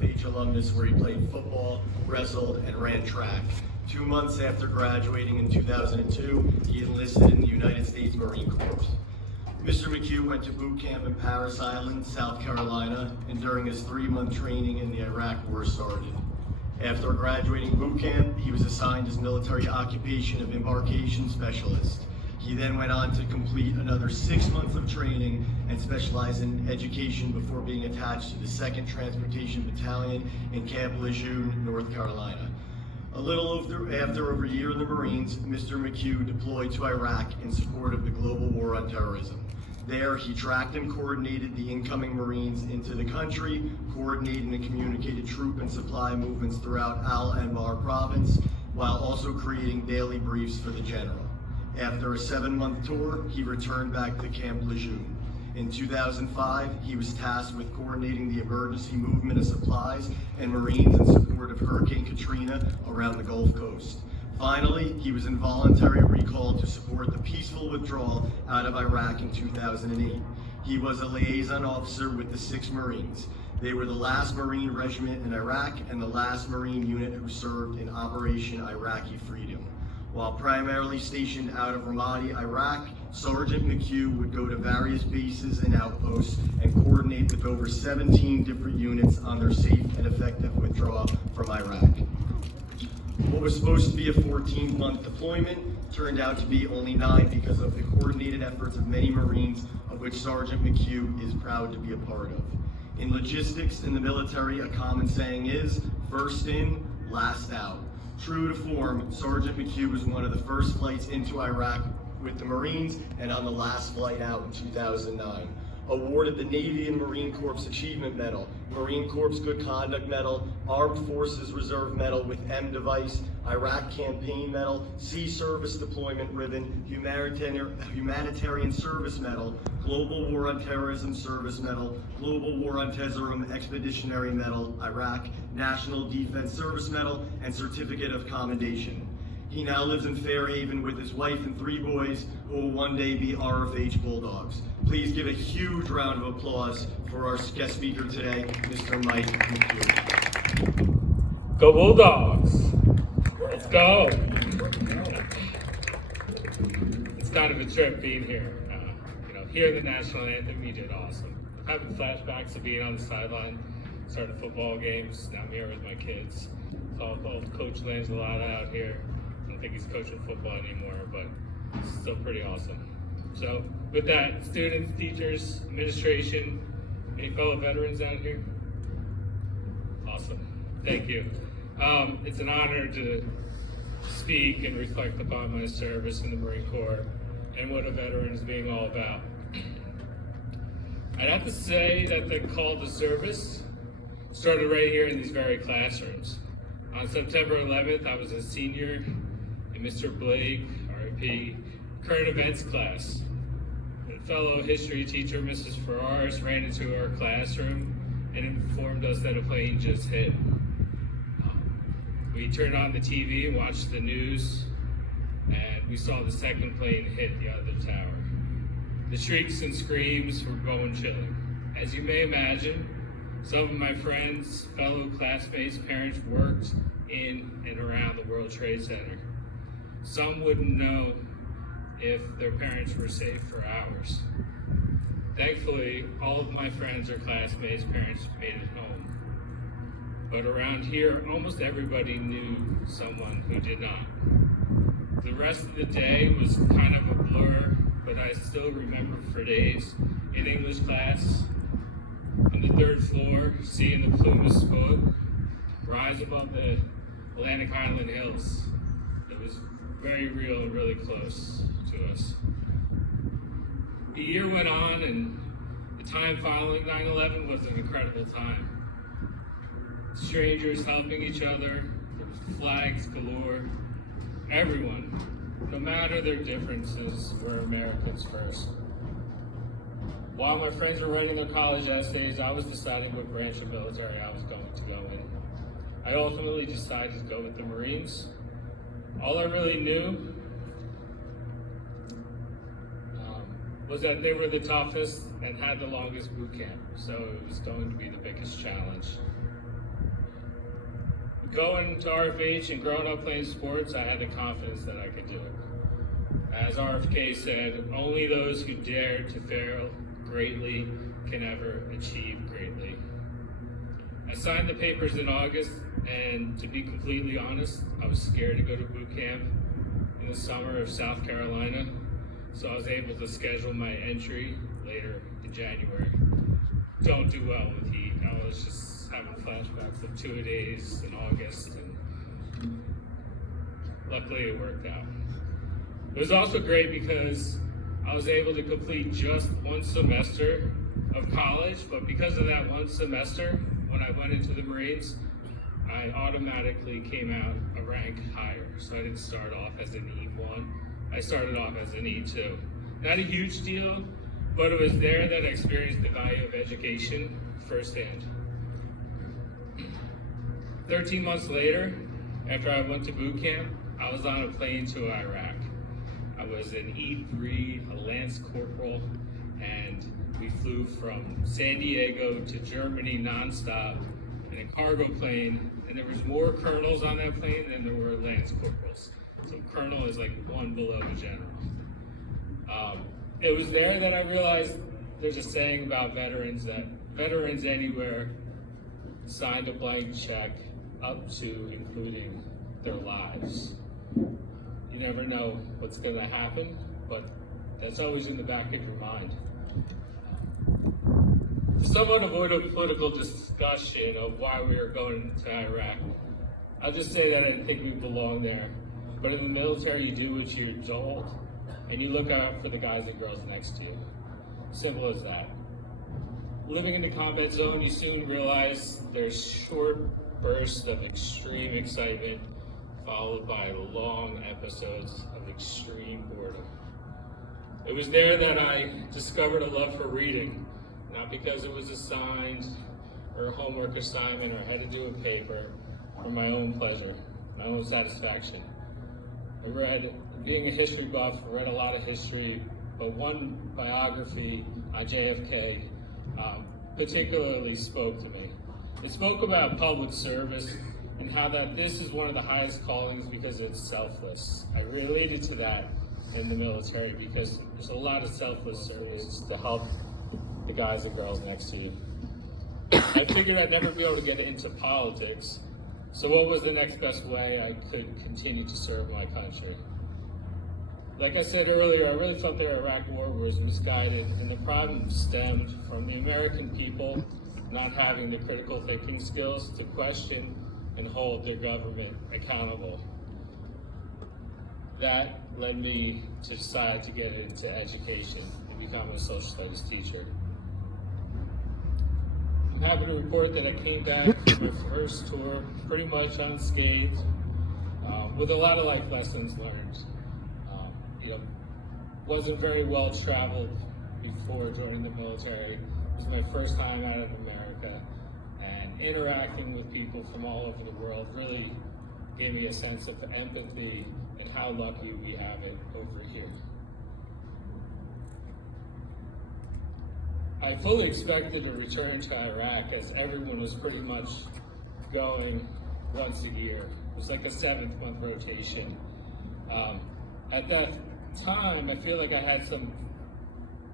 RFH alumnus where he played football, wrestled, and ran track. 2 months after graduating in 2002, he enlisted in the United States Marine Corps. Mr. McCue went to boot camp in Parris Island, South Carolina, and during his 3-month training in the Iraq War started. After graduating boot camp, he was assigned his military occupation of embarkation specialist. He then went on to complete another 6 months of training and specialize in education before being attached to the 2nd Transportation Battalion in Camp Lejeune, North Carolina. A little after over a year in the Marines, Mr. McCue deployed to Iraq in support of the global war on terrorism. There, he tracked and coordinated the incoming Marines into the country, coordinated and communicated troop and supply movements throughout Al-Anbar province, while also creating daily briefs for the general. After a 7-month tour, he returned back to Camp Lejeune. In 2005, he was tasked with coordinating the emergency movement of supplies and Marines in support of Hurricane Katrina around the Gulf Coast. Finally, he was involuntarily recalled to support the peaceful withdrawal out of Iraq in 2008. He was a liaison officer with the 6th Marines. They were the last Marine regiment in Iraq and the last Marine unit who served in Operation Iraqi Freedom. While primarily stationed out of Ramadi, Iraq, Sergeant McCue would go to various bases and outposts and coordinate with over 17 different units on their safe and effective withdrawal from Iraq. What was supposed to be a 14-month deployment turned out to be only 9 because of the coordinated efforts of many Marines, of which Sergeant McCue is proud to be a part of. In logistics in the military, a common saying is, first in, last out. True to form, Sergeant McCue was one of the first flights into Iraq with the Marines and on the last flight out in 2009. Awarded the Navy and Marine Corps Achievement Medal, Marine Corps Good Conduct Medal, Armed Forces Reserve Medal with M device, Iraq Campaign Medal, Sea Service Deployment Ribbon, Humanitarian Service Medal, Global War on Terrorism Service Medal, Global War on Terrorism Expeditionary Medal, Iraq, National Defense Service Medal, and Certificate of Commendation. He now lives in Fairhaven with his wife and 3 boys who will one day be RFH Bulldogs. Please give a huge round of applause for our guest speaker today, Mr. Mike McCue. Go Bulldogs! Let's go! It's kind of a trip being here. Hear the national anthem, you did awesome. Having flashbacks of being on the sideline, starting football games. Now I'm here with my kids. It's all Coach Langelada out here. I don't think he's coaching football anymore, but it's still pretty awesome. So with that, students, teachers, administration, any fellow veterans out here? Awesome, thank you. It's an honor to speak and reflect upon my service in the Marine Corps and what a veteran is being all about. I'd have to say that the call to service started right here in these very classrooms. On September 11th, I was a senior in Mr. Blake, RIP, current events class. A fellow history teacher, Mrs. Ferraris, ran into our classroom and informed us that a plane just hit. We turned on the TV and watched the news, and we saw the 2nd plane hit the other tower. The shrieks and screams were bone chilling. As you may imagine, some of my friends, fellow classmates, parents worked in and around the World Trade Center. Some wouldn't know if their parents were safe for hours. Thankfully, all of my friends or classmates' parents made it home. But around here, almost everybody knew someone who did not. The rest of the day was kind of a blur, but I still remember for days in English class, on the 3rd floor, seeing the plume of smoke rise above the Atlantic Highland Hills. It was very real and really close to us. The year went on, and the time following 9/11 was an incredible time. Strangers helping each other, there was flags galore. Everyone, no matter their differences, were Americans first. While my friends were writing their college essays, I was deciding what branch of military I was going to go in. I ultimately decided to go with the Marines. All I really knew was that they were the toughest and had the longest boot camp, so it was going to be the biggest challenge. going to RFH and growing up playing sports, I had the confidence that I could do it. As RFK said, only those who dare to fail greatly can ever achieve greatly. I signed the papers in August, and to be completely honest, I was scared to go to boot camp in the summer of South Carolina, so I was able to schedule my entry later in January. Don't do well with heat. I was just having flashbacks of 2-a-days in August, and luckily it worked out. It was also great because I was able to complete just one semester of college, but because of that one semester, when I went into the Marines, I automatically came out a rank higher. So I didn't start off as an E1, I started off as an E2. Not a huge deal, but it was there that I experienced the value of education firsthand. 13 months later, after I went to boot camp, I was on a plane to Iraq. I was an E3, a Lance Corporal, and we flew from San Diego to Germany nonstop in a cargo plane, and there was more colonels on that plane than there were Lance Corporals. So colonel is like one below a general. It was there that I realized there's a saying about veterans that veterans anywhere signed a blank check up to including their lives. You never know what's going to happen, but that's always in the back of your mind. To somewhat avoid a political discussion of why we are going to Iraq, I'll just say that I didn't think we belong there. But in the military, you do what you're told, and you look out for the guys and girls next to you. Simple as that. Living in the combat zone, you soon realize there's short bursts of extreme excitement, followed by long episodes of extreme boredom. It was there that I discovered a love for reading, not because it was assigned or a homework assignment or had to do a paper, for my own pleasure, my own satisfaction. Being a history buff, I read a lot of history, but one biography on JFK particularly spoke to me. It spoke about public service and how that this is one of the highest callings because it's selfless. I related to that in the military because there's a lot of selfless service to help the guys and girls next to you. I figured I'd never be able to get into politics, so what was the next best way I could continue to serve my country? Like I said earlier, I really felt the Iraq War was misguided, and the problem stemmed from the American people not having the critical thinking skills to question and hold their government accountable. That led me to decide to get into education and become a social studies teacher. I'm happy to report that I came back from my first tour pretty much unscathed, with a lot of life lessons learned. Wasn't very well traveled before joining the military. It was my first time out of America, and interacting with people from all over the world really gave me a sense of empathy and how lucky we have it over here. I fully expected a return to Iraq as everyone was pretty much going once a year. It was like a 7-month rotation. At that time, I feel like I had some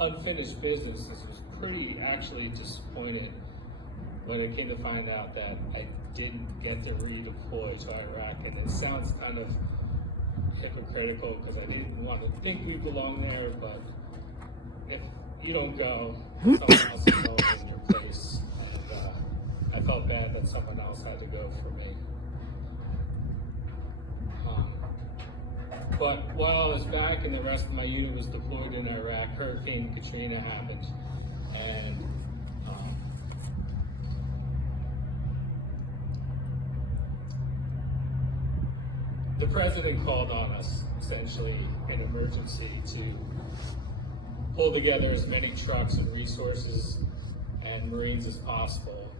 unfinished business. This was pretty actually disappointed when it came to find out that I didn't get to redeploy to Iraq. And it sounds kind of hypocritical because I didn't want to think we belong there, but if you don't go, someone else is going in your place. And I felt bad that someone else had to go for me. But while I was back and the rest of my unit was deployed in Iraq, Hurricane Katrina happened. And the president called on us, essentially, in emergency to pull together as many trucks and resources and Marines as possible,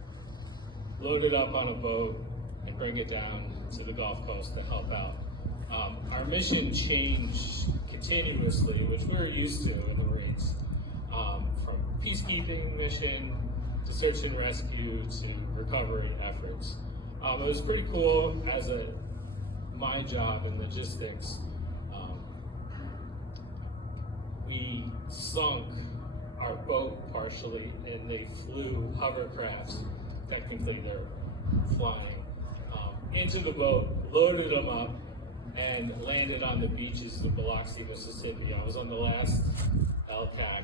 load it up on a boat, and bring it down to the Gulf Coast to help out. Our mission changed continuously, which we were used to in the Marines, from peacekeeping mission to search and rescue to recovery efforts. It was pretty cool as my job in logistics. We sunk our boat partially, and they flew hovercrafts, technically they're flying, into the boat, loaded them up, and landed on the beaches of Biloxi, Mississippi. I was on the last LCAC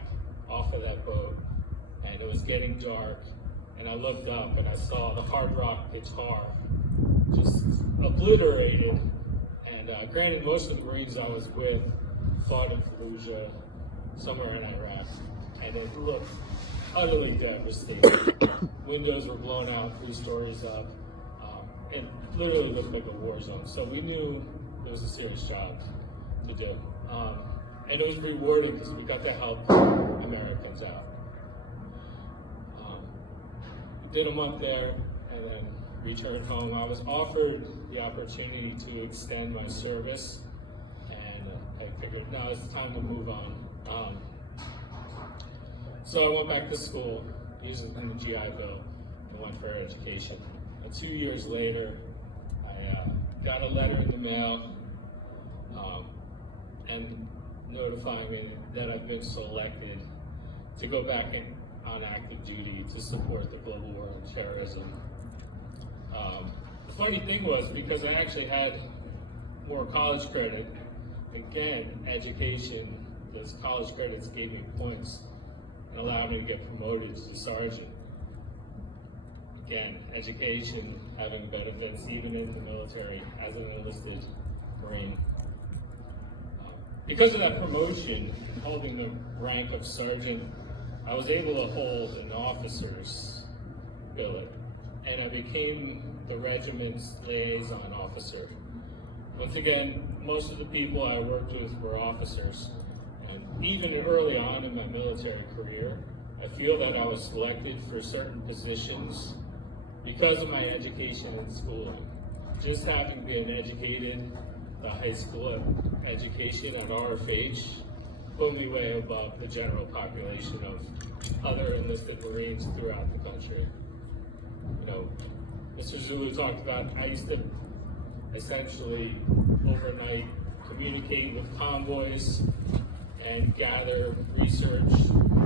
off of that boat, and it was getting dark, and I looked up and I saw the hard rock guitar just obliterated. And granted, most of the Marines I was with fought in Fallujah, somewhere in Iraq, and it looked utterly devastating. Windows were blown out, 3 stories up. It literally looked like a war zone. So we knew it was a serious job to do. And it was rewarding because we got to help Americans out. We did a month there and then returned home. I was offered the opportunity to extend my service, and I figured, no, it's time to move on. So I went back to school, using the GI Bill, and went for education. And 2 years later, I got a letter in the mail and notifying me that I've been selected to go back on active duty to support the global war on terrorism. The funny thing was, because I actually had more college credit, again, education, those college credits gave me points and allowed me to get promoted to sergeant. Again, education, having benefits, even in the military as an enlisted Marine. Because of that promotion, holding the rank of sergeant, I was able to hold an officer's billet, and I became the regiment's liaison officer. Once again, most of the people I worked with were officers, and even early on in my military career, I feel that I was selected for certain positions because of my education and schooling. Just having been educated, the high school education at RFH put me way above the general population of other enlisted Marines throughout the country. You know, Mr. Zullo talked about, I used to essentially overnight communicate with convoys and gather research,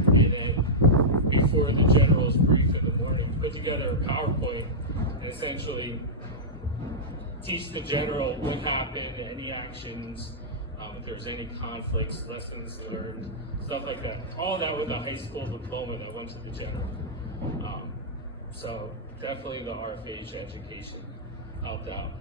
and before the general's brief in the morning, put together a PowerPoint and essentially teach the general what happened, any actions, if there was any conflicts, lessons learned, stuff like that. All that with a high school diploma that went to the general. So definitely the RFH education helped out.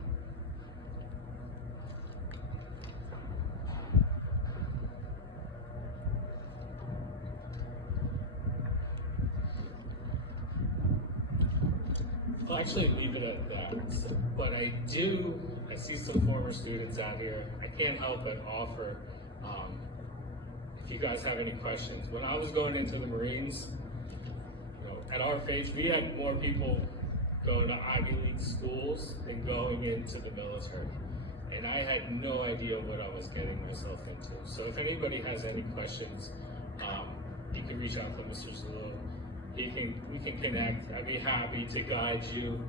I'll actually leave it at that. But I see some former students out here. I can't help but offer, if you guys have any questions. When I was going into the Marines, at RFH, we had more people going to Ivy League schools than going into the military. And I had no idea what I was getting myself into. So if anybody has any questions, you can reach out to Mr. Zullo. We can connect. I'd be happy to guide you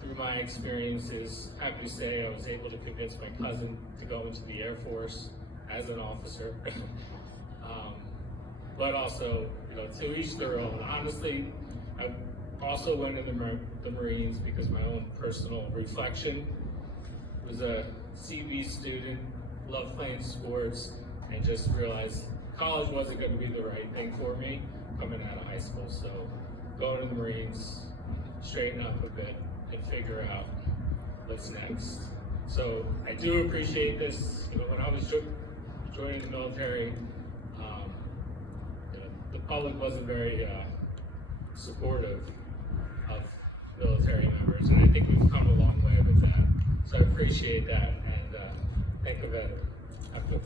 through my experiences. Happy to say I was able to convince my cousin to go into the Air Force as an officer. But also, to each their own. Honestly, I also went in the Marines because my own personal reflection. Was a CB student, loved playing sports, and just realized college wasn't going to be the right thing for me coming out of high school. So going to the Marines, straighten up a bit, and figure out what's next. So I do appreciate this. When I was joining the military, the public wasn't very supportive of military members, and I think we've come a long way with that. So I appreciate that, and think of it after.